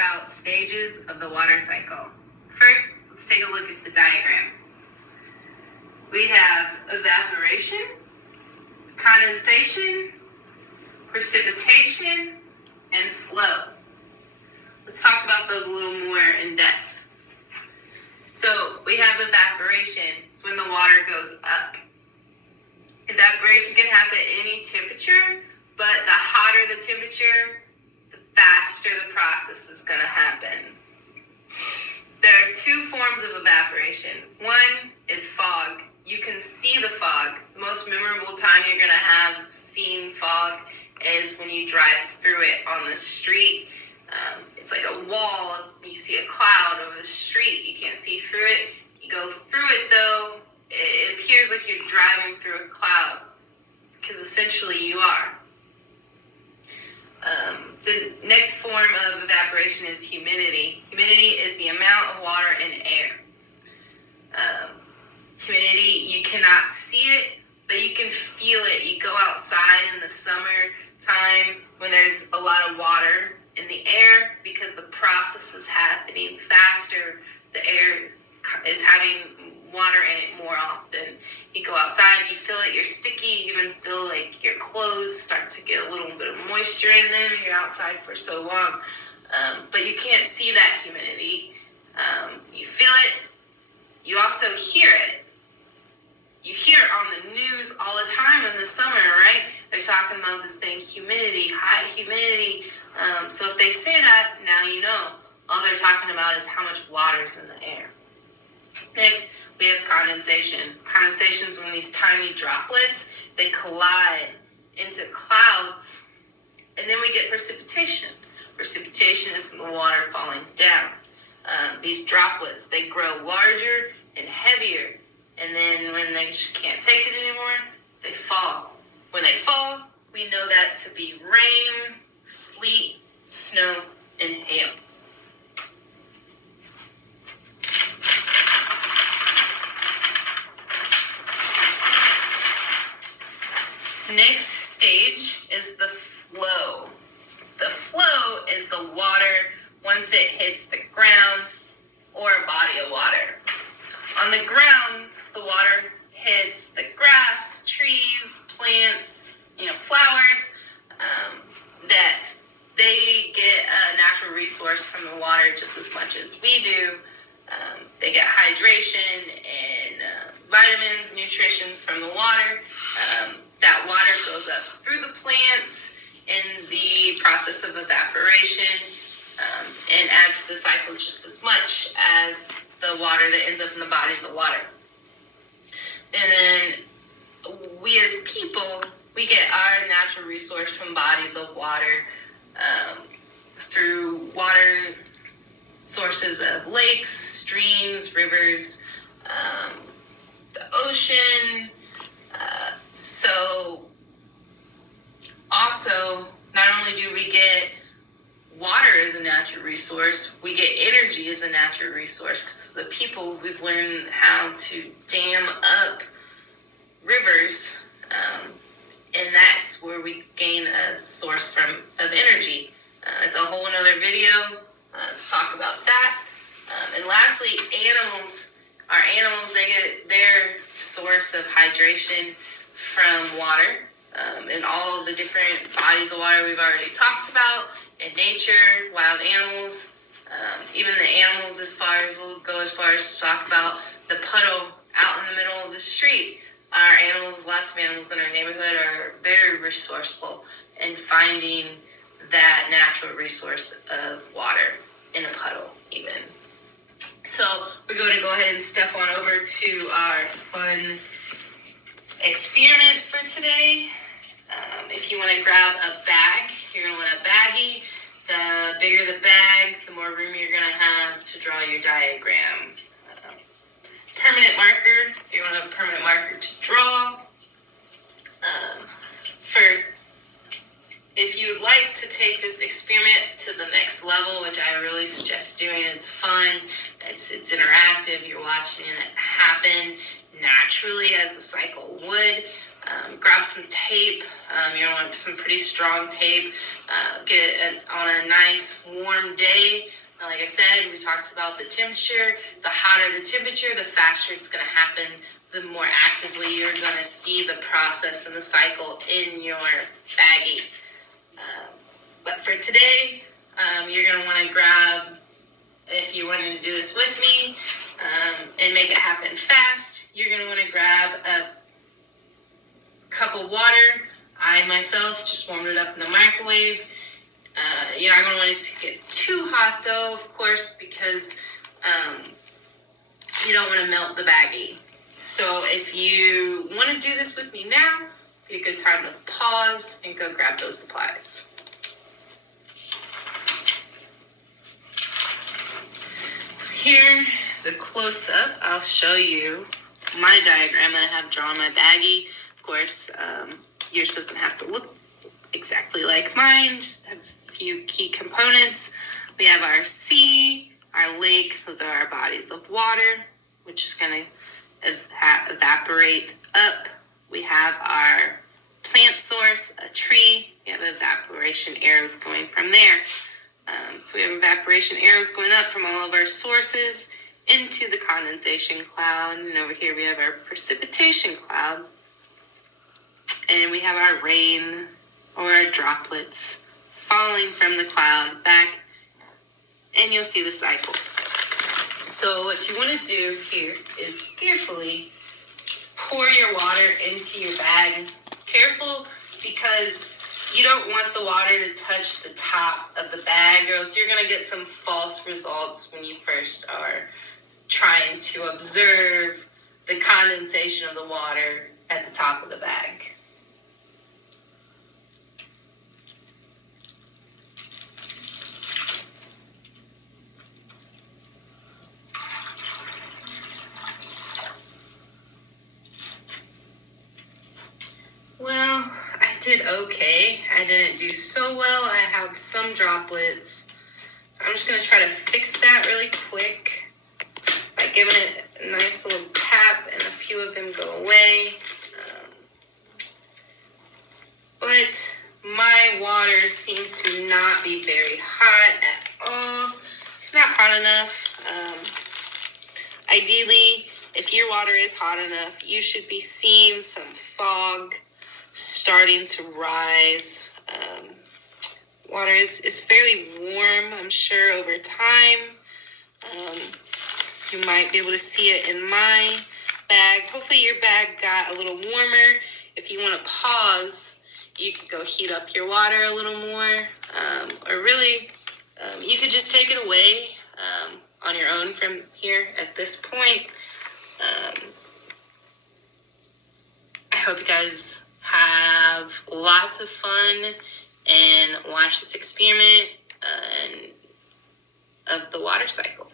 about stages of the water cycle. First, let's take a look at the diagram. We have evaporation, condensation, precipitation, and flow. Let's talk about those a little more in depth. So we have evaporation. It's when the water goes up. Evaporation can happen at any temperature, but the hotter the temperature, the faster the process is going to happen. There are two forms of evaporation. One is fog. You can see the fog. The most memorable time you're going to have seen fog is when you drive through it on the street. It's like a wall. You see a cloud over the street. You can't see through it. You go through it though, it appears like you're driving through a cloud, because essentially you are. The next form of evaporation is humidity. Humidity is the amount of water in air. Humidity, you cannot see it, but you can feel it. You go outside in the summer time when there's a lot of water in the air because the process is happening faster. The air is having water in it more often. You go outside, you feel it, you're sticky, you even feel like your clothes start to get a little bit of moisture in them. You're outside for so long. But you can't see that humidity. You feel it. You also hear it. You hear it on the news all the time in the summer, right? They're talking about this thing, humidity, high humidity. So if they say that, now you know. All they're talking about is how much water's in the air. Next, we have condensation. Condensation is when these tiny droplets, they collide into clouds, and then we get precipitation. Precipitation is the water falling down. These droplets, they grow larger and heavier, and then when they just can't take it anymore, they fall. When they fall, we know that to be rain, sleet, snow, and hail. Next stage is the flow. The flow is the water once it hits the ground or a body of water. On the ground, the water hits the grass, trees, plants, flowers, that they get a natural resource from the water just as much as we do. They get hydration and vitamins, nutrition from the water. That water goes up through the plants in the process of evaporation and adds to the cycle just as much as the water that ends up in the bodies of water. And then we as people, we get our natural resource from bodies of water through water sources of lakes, streams, rivers, the ocean. So also, not only do we get water as a natural resource, we get energy as a natural resource, because the people, we've learned how to dam up rivers, and that's where we gain a source of energy. It's a whole another video to talk about that. And lastly, our animals, they get their source of hydration from water, and all of the different bodies of water we've already talked about. In nature, wild animals, even the animals, we'll go as far as to talk about the puddle out in the middle of the street. Lots of animals in our neighborhood are very resourceful in finding that natural resource of water in a puddle even. So we're going to go ahead and step on over to our fun experiment for today. If you want to grab a bag, you're going to want a baggie. The bigger the bag, the more room you're going to have to draw your diagram. Permanent marker, you want a permanent marker to draw. If you would like to take this experiment to the next level, which I really suggest doing, it's fun, it's interactive, you're watching it happen naturally as the cycle would. Grab some tape. You're going to want some pretty strong tape. Get it on a nice warm day. Like I said, we talked about the temperature. The hotter the temperature, the faster it's going to happen. The more actively you're going to see the process and the cycle in your baggie. But for today, you're going to want to grab, if you wanted to do this with me and make it happen fast, you're going to want to grab a cup of water. I myself just warmed it up in the microwave. You're not going to want it to get too hot though, of course, because you don't want to melt the baggie. So if you want to do this with me now, be a good time to pause and go grab those supplies. So here is a close-up. I'll show you my diagram that I have drawn my baggie. Of course, yours doesn't have to look exactly like mine. Just have a few key components. We have our sea, our lake. Those are our bodies of water, which is going to evaporate up. We have our plant source, a tree. We have evaporation arrows going from there. So we have evaporation arrows going up from all of our sources into the condensation cloud. And over here we have our precipitation cloud. And we have our rain or our droplets falling from the cloud back. And you'll see the cycle. So what you want to do here is carefully pour your water into your bag. Careful, because you don't want the water to touch the top of the bag, or else you're going to get some false results when you first are trying to observe the condensation of the water at the top of the bag. Well, I did okay. I didn't do so well. I have some droplets. So I'm just going to try to fix that really quick by giving it a nice little tap, and a few of them go away. But my water seems to not be very hot at all. It's not hot enough. Ideally, if your water is hot enough, you should be seeing some fog starting to rise. Water is fairly warm, I'm sure, over time. You might be able to see it in my bag. Hopefully your bag got a little warmer. If you want to pause, you could go heat up your water a little more. Or really, you could just take it away on your own from here at this point. I hope you guys have lots of fun and watch this experiment of the water cycle.